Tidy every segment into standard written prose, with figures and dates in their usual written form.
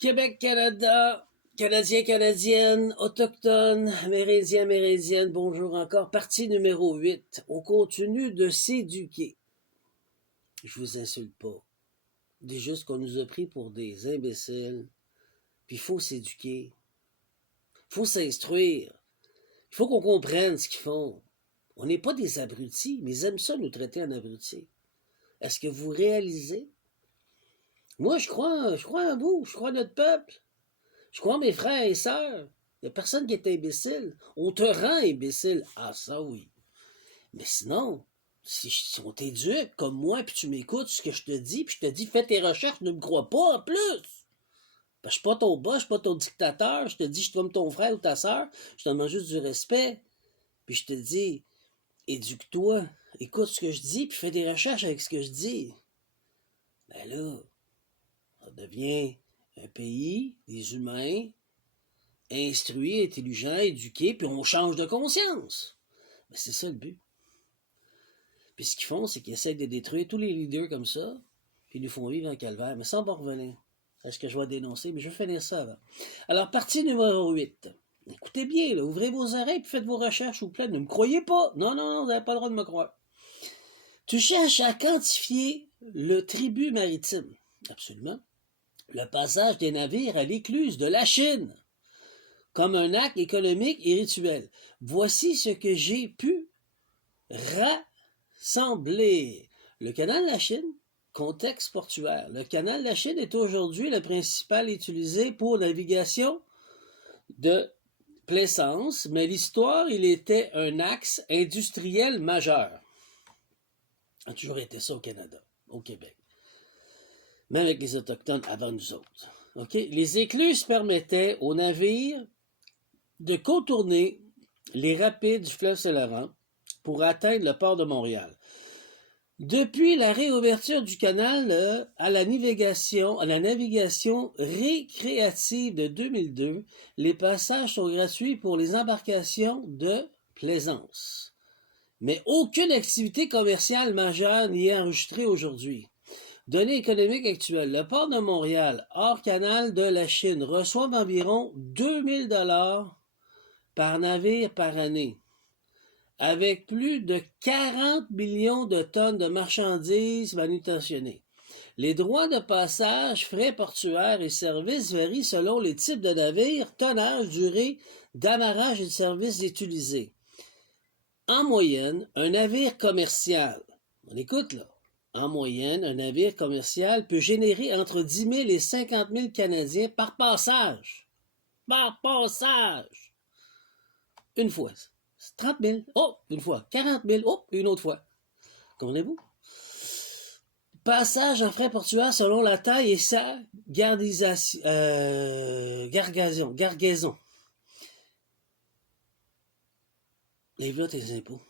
Québec, Canada, Canadiens, Canadiennes, Autochtones, Amérindiens, Amérindiennes, bonjour encore. Partie numéro 8. On continue de s'éduquer. Je vous insulte pas. C'est juste qu'on nous a pris pour des imbéciles. Puis il faut s'éduquer. Il faut s'instruire. Il faut qu'on comprenne ce qu'ils font. On n'est pas des abrutis, mais ils aiment ça nous traiter en abrutis. Est-ce que vous réalisez? Moi, je crois en vous, je crois en notre peuple. Je crois en mes frères et sœurs. Il n'y a personne qui est imbécile. On te rend imbécile. Ah, ça oui. Mais sinon, si on t'éduque comme moi, puis tu m'écoutes ce que je te dis, puis je te dis, fais tes recherches, ne me crois pas en plus. Ben, je suis pas ton boss, je suis pas ton dictateur. Je te dis, je suis comme ton frère ou ta sœur. Je te demande juste du respect. Puis je te dis, éduque-toi. Écoute ce que je dis, puis fais des recherches avec ce que je dis. Ben là, ça devient un pays, des humains, instruits, intelligents, éduqués, puis on change de conscience. Mais c'est ça le but. Puis ce qu'ils font, c'est qu'ils essaient de détruire tous les leaders comme ça, puis ils nous font vivre en calvaire, mais sans pas revenir. C'est ce que je vais dénoncer, mais je vais finir ça avant. Alors, partie numéro 8. Écoutez bien, là, ouvrez vos oreilles, puis faites vos recherches, s'il vous plaît. Ne me croyez pas. Non, non, non, vous n'avez pas le droit de me croire. Tu cherches à quantifier le tribut maritime. Absolument. Le passage des navires à l'écluse de la Chine, comme un acte économique et rituel. Voici ce que j'ai pu rassembler. Le canal de la Chine, contexte portuaire. Le canal de la Chine est aujourd'hui le principal utilisé pour navigation de plaisance, mais l'histoire, il était un axe industriel majeur. Ça a toujours été ça au Canada, au Québec. Même avec les Autochtones avant nous autres. Okay? Les écluses permettaient aux navires de contourner les rapides du fleuve Saint-Laurent pour atteindre le port de Montréal. Depuis la réouverture du canal à la navigation récréative de 2002, les passages sont gratuits pour les embarcations de plaisance. Mais aucune activité commerciale majeure n'y est enregistrée aujourd'hui. Données économiques actuelles. Le port de Montréal, hors canal de la Chine, reçoit environ 2000 $ par navire par année, avec plus de 40 millions de tonnes de marchandises manutentionnées. Les droits de passage, frais portuaires et services varient selon les types de navires, tonnage, durée d'amarrage et de services utilisés. En moyenne, un navire commercial, on écoute là, en moyenne, un navire commercial peut générer entre 10 000 et 50 000 Canadiens par passage. Par passage! Une fois. 30 000. Oh, une fois. 40 000. Oh, une autre fois. Comprenez-vous? Passage en frais portuaires selon la taille et sa gargaison. Lève là tes impôts.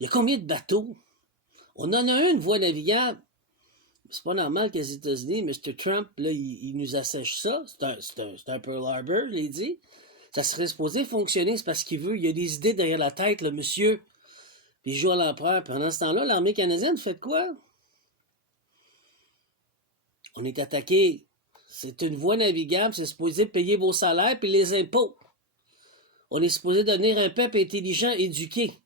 Il y a combien de bateaux? On en a une voie navigable. C'est pas normal qu'aux États-Unis, Mr. Trump, là, il nous assèche ça. C'est un Pearl Harbor, je l'ai dit. Ça serait supposé fonctionner, c'est parce qu'il veut. Il a des idées derrière la tête, le monsieur. Puis il joue à l'empereur. Puis pendant ce temps-là, l'armée canadienne fait quoi? On est attaqué. C'est une voie navigable, c'est supposé payer vos salaires puis les impôts. On est supposé devenir un peuple intelligent, éduqué.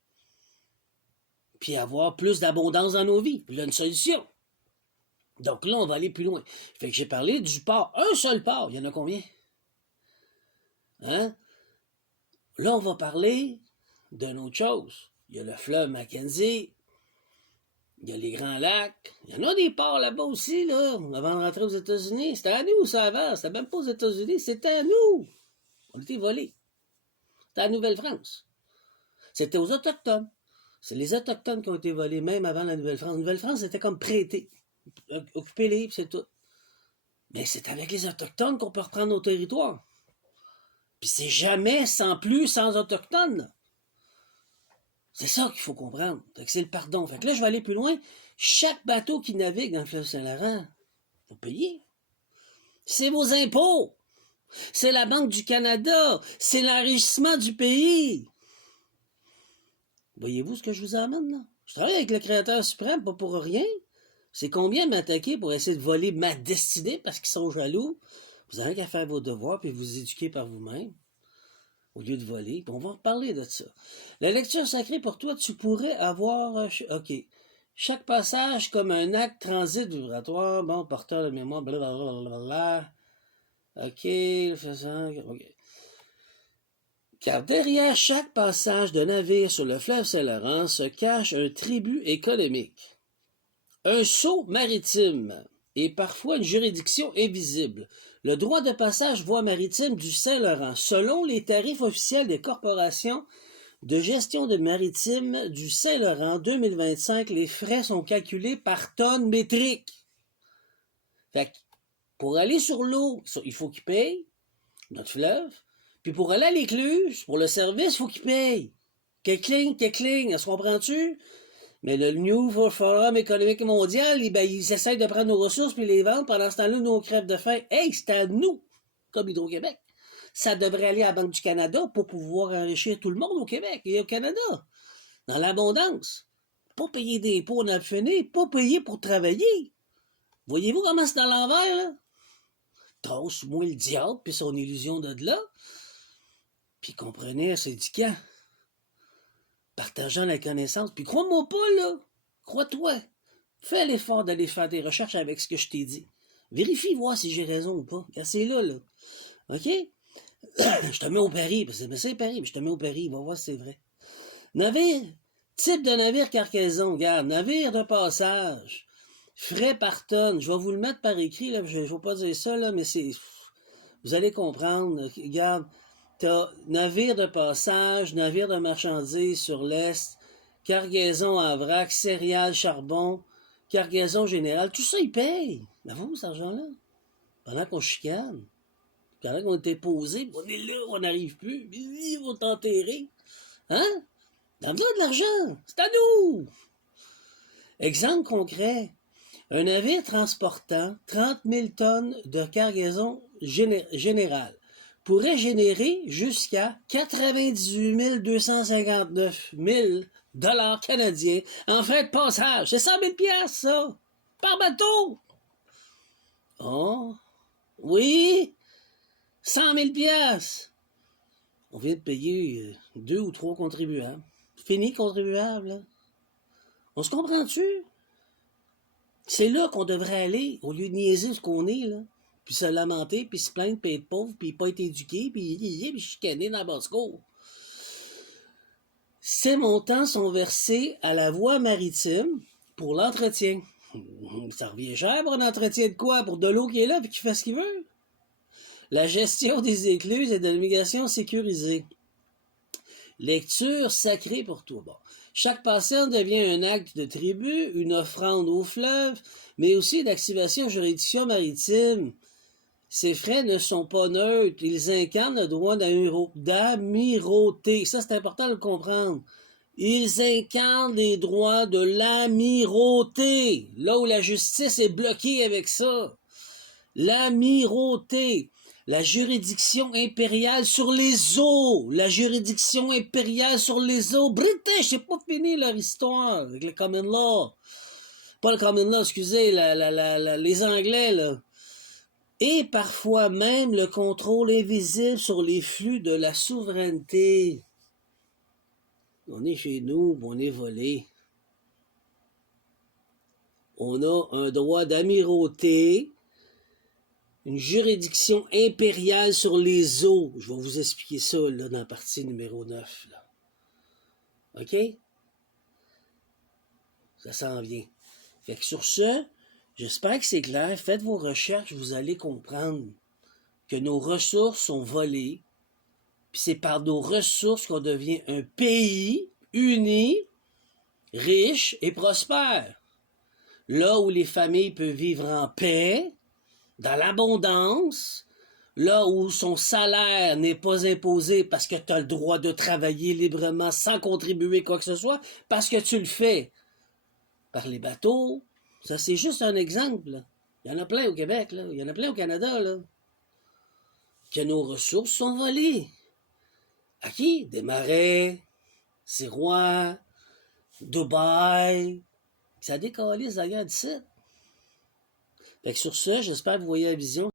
Puis avoir plus d'abondance dans nos vies. Puis il y a une solution. Donc là, on va aller plus loin. Fait que j'ai parlé du port. Un seul port. Il y en a combien? Hein? Là, on va parler d'une autre chose. Il y a le fleuve Mackenzie. Il y a les Grands Lacs. Il y en a des ports là-bas aussi, là, avant de rentrer aux États-Unis. C'était à nous, ça, avant. C'était même pas aux États-Unis. C'était à nous. On était volés. C'était à Nouvelle-France. C'était aux Autochtones. C'est les Autochtones qui ont été volés, même avant la Nouvelle-France. La Nouvelle-France, c'était comme prêté. Occupez-les, puis c'est tout. Mais c'est avec les Autochtones qu'on peut reprendre nos territoires. Puis c'est jamais sans plus, sans Autochtones. C'est ça qu'il faut comprendre. Fait que c'est le pardon. Fait que là, je vais aller plus loin. Chaque bateau qui navigue dans le fleuve Saint-Laurent, faut payer. C'est vos impôts. C'est la Banque du Canada. C'est l'enrichissement du pays. Voyez-vous ce que je vous amène, là? Je travaille avec le Créateur suprême, pas pour rien. C'est combien m'attaquer pour essayer de voler ma destinée parce qu'ils sont jaloux? Vous avez qu'à faire vos devoirs puis vous éduquer par vous-même au lieu de voler. On va reparler de ça. La lecture sacrée pour toi, tu pourrais avoir... OK. Chaque passage comme un acte transit vibratoire, bon, porteur de mémoire, blablabla. OK, le faisant... OK. Car derrière chaque passage de navire sur le fleuve Saint-Laurent se cache un tribut économique, un sceau maritime et parfois une juridiction invisible. Le droit de passage voie maritime du Saint-Laurent, selon les tarifs officiels des corporations de gestion de maritime du Saint-Laurent 2025, les frais sont calculés par tonne métrique. Fait que pour aller sur l'eau, il faut qu'ils payent notre fleuve. Puis pour aller à l'écluse, pour le service, il faut qu'ils payent. Qu'elle se comprend-tu? Mais le New Forum économique mondial, ils essayent de prendre nos ressources puis les vendre. Pendant ce temps-là, nous, on crève de faim. Hey, c'est à nous, comme Hydro-Québec. Ça devrait aller à la Banque du Canada pour pouvoir enrichir tout le monde au Québec et au Canada. Dans l'abondance. Pas payer d'impôts en abfini, pas payer pour travailler. Voyez-vous comment c'est dans l'envers, là? Tasse-moi le diable puis son illusion de là. Puis comprenez, c'est syndicat. Partageant la connaissance. Puis crois-moi pas, là. Crois-toi. Fais l'effort d'aller faire des recherches avec ce que je t'ai dit. Vérifie, voir si j'ai raison ou pas. Car c'est là. OK? Je te mets au pari. C'est pari, mais je te mets au pari. Va voir si c'est vrai. Navire. Type de navire cargaison. Regarde. Navire de passage. Frais par tonne. Je vais vous le mettre par écrit. Là. Je ne vais pas dire ça, là, mais c'est... Vous allez comprendre. Regarde. T'as navire de passage, navire de marchandises sur l'Est, cargaison à vrac, céréales, charbon, cargaison générale. Tout ça, ils payent. Mais vous, cet argent-là, pendant qu'on chicane, pendant qu'on était posé, on est là, on n'arrive plus, ils vont t'enterrer. Hein? Donne-moi de l'argent, c'est à nous! Exemple concret. Un navire transportant 30 000 tonnes de cargaison générale pourrait générer jusqu'à 98 259 000 $ canadiens en frais de passage. C'est 100 000 $, ça! Par bateau! Oh, oui! 100 000 $! On vient de payer 2 ou 3 contribuables. Fini, contribuable, là. On se comprend-tu? C'est là qu'on devrait aller, au lieu de niaiser ce qu'on est, là. Puis se lamenter, puis se plaindre, puis être pauvre, puis pas être éduqué, puis chicaner dans la basse-cour. Ces montants sont versés à la voie maritime pour l'entretien. Ça revient cher pour un entretien de quoi? Pour de l'eau qui est là, puis qui fait ce qu'il veut. La gestion des écluses et de l'immigration sécurisée. Lecture sacrée pour toi. Bon. Chaque passant devient un acte de tribut, une offrande au fleuve, mais aussi d'activation juridiction maritime. Ces frais ne sont pas neutres. Ils incarnent le droit d'amirauté. Ça, c'est important de le comprendre. Ils incarnent les droits de l'amirauté. Là où la justice est bloquée avec ça. L'amirauté. La juridiction impériale sur les eaux. La juridiction impériale sur les eaux. British, c'est pas fini leur histoire avec le common law. Pas le common law, excusez, les Anglais, là. Et parfois même le contrôle invisible sur les flux de la souveraineté. On est chez nous, on est volé. On a un droit d'amirauté, une juridiction impériale sur les eaux. Je vais vous expliquer ça là, dans la partie numéro 9. Là. OK? Ça s'en vient. Fait que sur ce, j'espère que c'est clair. Faites vos recherches, vous allez comprendre que nos ressources sont volées. Puis c'est par nos ressources qu'on devient un pays uni, riche et prospère. Là où les familles peuvent vivre en paix, dans l'abondance, là où son salaire n'est pas imposé parce que tu as le droit de travailler librement sans contribuer quoi que ce soit, parce que tu le fais par les bateaux. Ça, c'est juste un exemple. Là. Il y en a plein au Québec, là. Il y en a plein au Canada, là. Que nos ressources sont volées. À qui? Des marais, Sirois, Dubaï. Ça décalise d'ailleurs d'ici. Fait que sur ce, j'espère que vous voyez la vision.